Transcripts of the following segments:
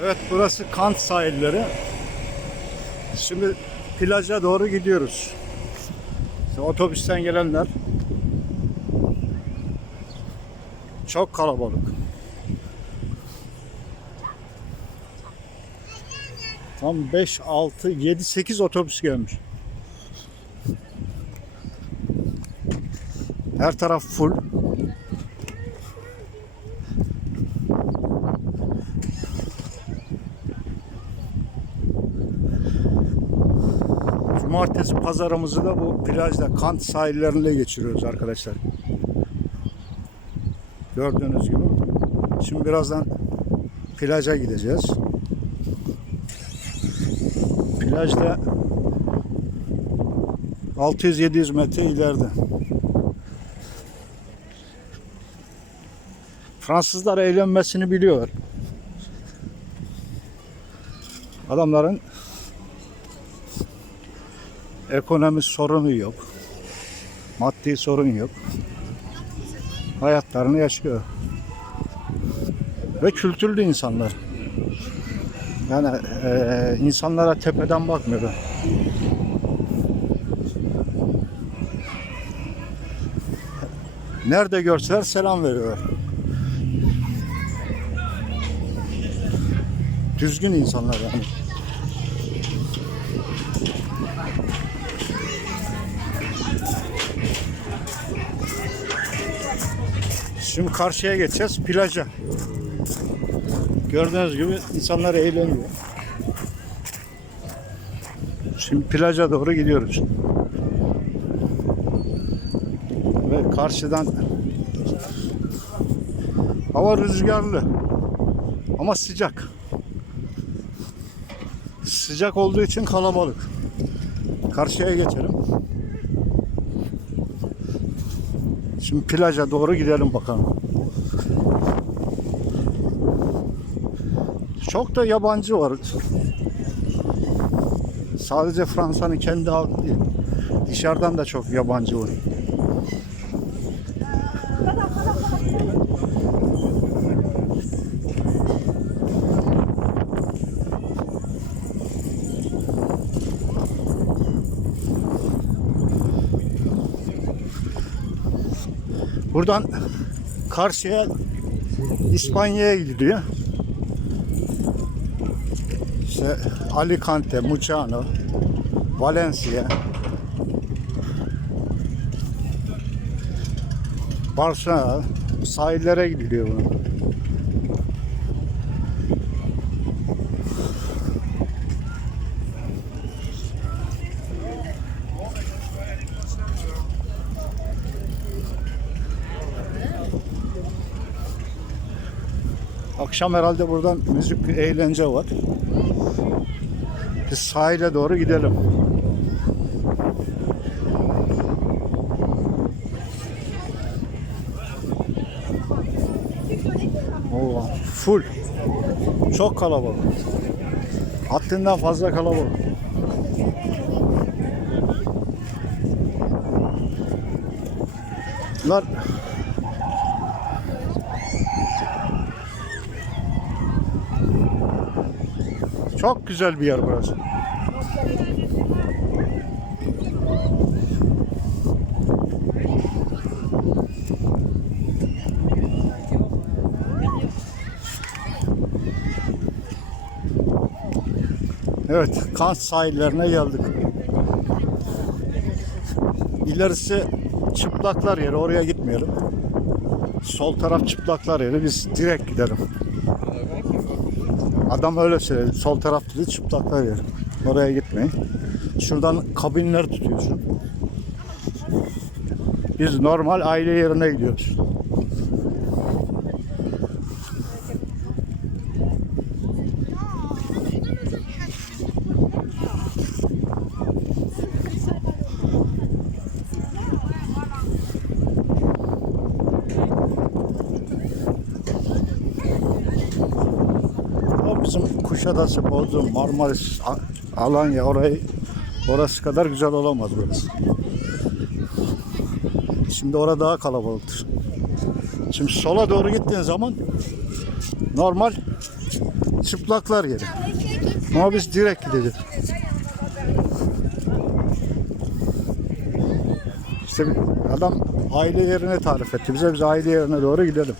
Evet burası Kant sahilleri. Şimdi plaja doğru gidiyoruz. İşte otobüsten gelenler çok kalabalık. Tam 5, 6, 7, 8 otobüs gelmiş. Her taraf full. Cumartesi pazarımızı da bu plajda Kant sahillerinde geçiriyoruz arkadaşlar. Gördüğünüz gibi. Şimdi birazdan plaja gideceğiz. Plajda 600-700 metre ileride. Fransızlar eğlenmesini biliyor. Adamların ekonomi sorunu yok. Maddi sorun yok. Hayatlarını yaşıyor. Ve kültürlü insanlar. Yani eee, insanlara tepeden bakmıyor. Nerede görseler selam veriyorlar. Düzgün insanlar yani. Şimdi karşıya geçeceğiz plaja. Gördüğünüz gibi insanlar eğleniyor. Şimdi plaja doğru gidiyoruz. Ve karşıdan hava rüzgarlı ama sıcak. Sıcak olduğu için kalabalık. Karşıya geçelim. Şimdi plaja doğru gidelim bakalım. Çok da yabancı var. Sadece Fransa'nın kendi halkı değil. Dışarıdan da çok yabancı var. Buradan karşıya İspanya'ya gidiyor. İşte Alicante, Mucano, Valencia, Barcelona sahillere gidiliyor bunun. Akşam herhalde buradan müzik, eğlence var. Biz sahile doğru gidelim. Oo, full. Çok kalabalık. Haddinden fazla kalabalık. Bunlar çok güzel bir yer burası. Evet, Kant sahillerine geldik. İlerisi çıplaklar yeri, oraya gitmeyelim. Sol taraf çıplaklar yeri, biz direkt gidelim. Adam öyle söyledi, sol taraf dedi çıplaklar yeri. Oraya gitmeyin. Şuradan kabinler tutuyorsun. Biz normal aile yerine gidiyoruz. Kuşadası, Bodrum, Marmaris, Alanya orayı orası kadar güzel olamaz burası. Şimdi orada daha kalabalıktır. Şimdi sola doğru gittiğin zaman normal çıplaklar yeri. Ama biz direkt gideceğiz. İşte adam aile yerine tarif etti. Bize biz aile yerine doğru gidelim.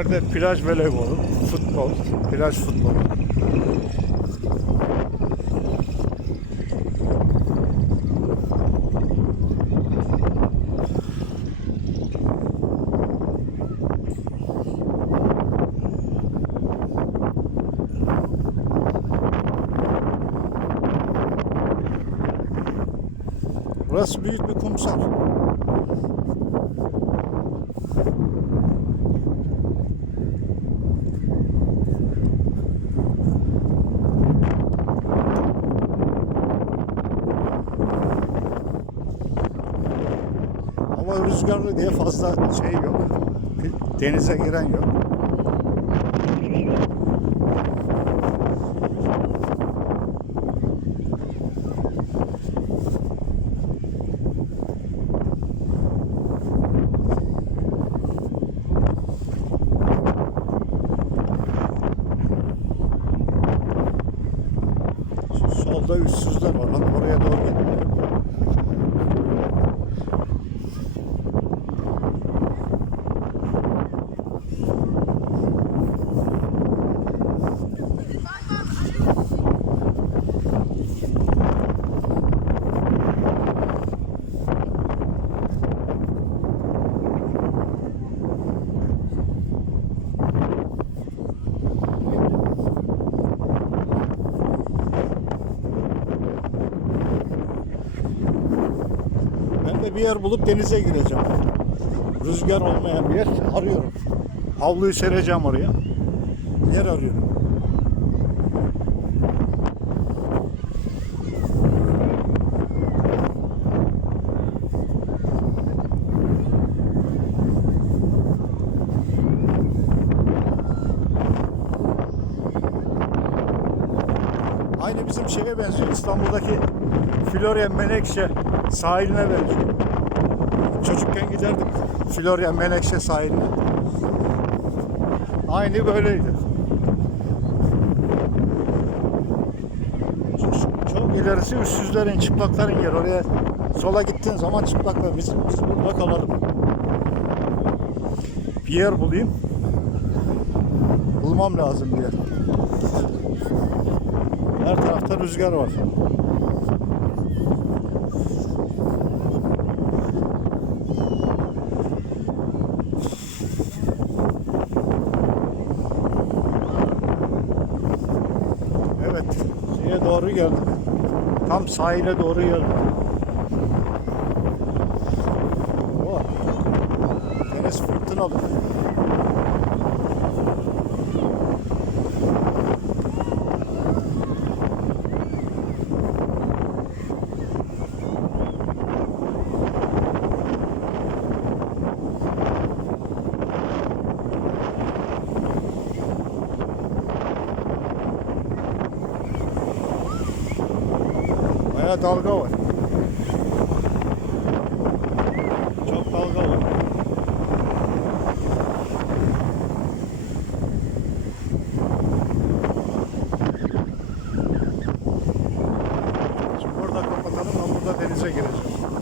Nerede plaj voleybolu, futbol, plaj futbolu. Burası büyük bir kumsal. Hava rüzgarlı diye fazla şey yok. Denize giren yok. Solda üstsüzler var oraya doğru gitmeyelim. De bir yer bulup denize gireceğim. Rüzgar olmayan bir yer arıyorum. Havluyu sereceğim oraya. Yer arıyorum. Bizim şeye benziyor. İstanbul'daki Florya Menekşe sahiline benziyor. Çocukken giderdik Florya Menekşe sahiline. Aynı böyleydi. Çok- Çok ilerisi üstsüzlerin, çıplakların yer. Oraya sola gittiğin zaman çıplaklar. Biz, biz burada kalalım. Bir yer bulayım. Bulmam lazım bir yer. Her tarafta rüzgar var. Evet, şeye doğru geldik. Tam sahile doğru geldik. Oh. Deniz fırtınalı. That's all going.